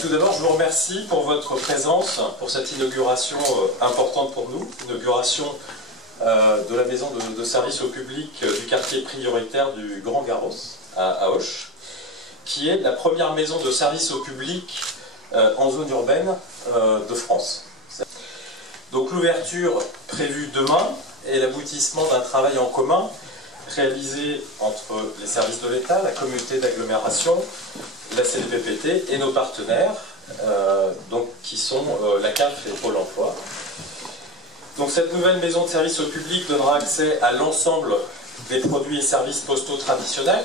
Tout d'abord, je vous remercie pour votre présence, pour cette inauguration importante pour nous, inauguration de la maison de service au public du quartier prioritaire du Grand Garros, à Auch, qui est la première maison de service au public en zone urbaine de France. Donc l'ouverture prévue demain est l'aboutissement d'un travail en commun réalisé entre les services de l'État, la communauté d'agglomération, la CDPPT et nos partenaires, qui sont la CAF et Pôle emploi. Donc cette nouvelle maison de service au public donnera accès à l'ensemble des produits et services postaux traditionnels,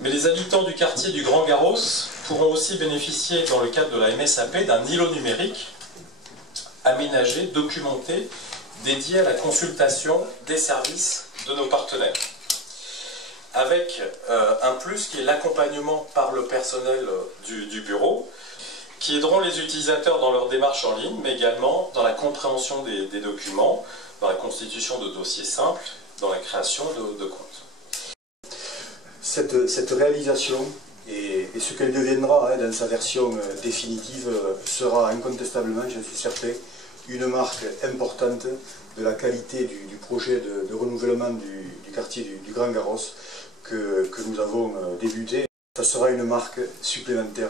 mais les habitants du quartier du Grand Garros pourront aussi bénéficier dans le cadre de la MSAP d'un îlot numérique aménagé, documenté, dédié à la consultation des services de nos partenaires. Avec un plus qui est l'accompagnement par le personnel du bureau, qui aideront les utilisateurs dans leur démarche en ligne, mais également dans la compréhension des documents, dans la constitution de dossiers simples, dans la création de comptes. Cette réalisation et ce qu'elle deviendra dans sa version définitive sera incontestablement, j'en suis certain, une marque importante de la qualité du projet de renouvellement du quartier du Grand Garros que nous avons débuté. Ça sera une marque supplémentaire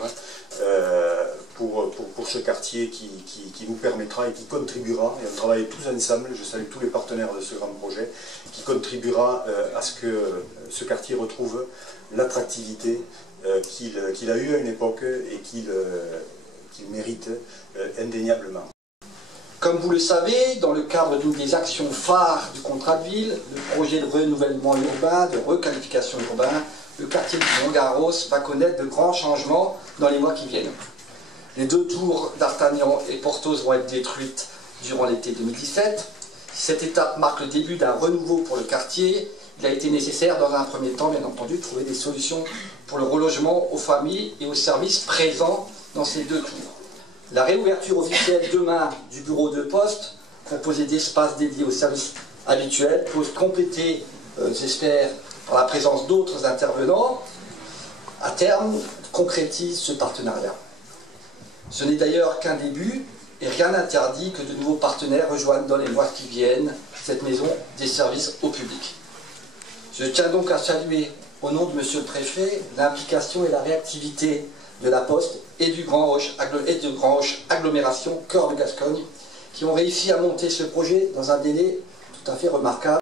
pour ce quartier qui nous permettra et qui contribuera, et on travaille tous ensemble, je salue tous les partenaires de ce grand projet, qui contribuera à ce que ce quartier retrouve l'attractivité qu'il a eu à une époque et qu'il mérite indéniablement. Comme vous le savez, dans le cadre d'une des actions phares du contrat de ville, le projet de renouvellement urbain, de requalification urbaine, le quartier du Grand Garros va connaître de grands changements dans les mois qui viennent. Les deux tours d'Artagnan et Porthos vont être détruites durant l'été 2017. Cette étape marque le début d'un renouveau pour le quartier. Il a été nécessaire dans un premier temps, bien entendu, de trouver des solutions pour le relogement aux familles et aux services présents dans ces deux tours. La réouverture officielle demain du bureau de poste, composé d'espaces dédiés aux services habituels, peut compléter, j'espère, par la présence d'autres intervenants, à terme, concrétise ce partenariat. Ce n'est d'ailleurs qu'un début, et rien n'interdit que de nouveaux partenaires rejoignent dans les mois qui viennent cette maison des services au public. Je tiens donc à saluer, au nom de Monsieur le Préfet, l'implication et la réactivité de la Poste et du Grand Auch Agglomération Cœur de Gascogne, qui ont réussi à monter ce projet dans un délai tout à fait remarquable.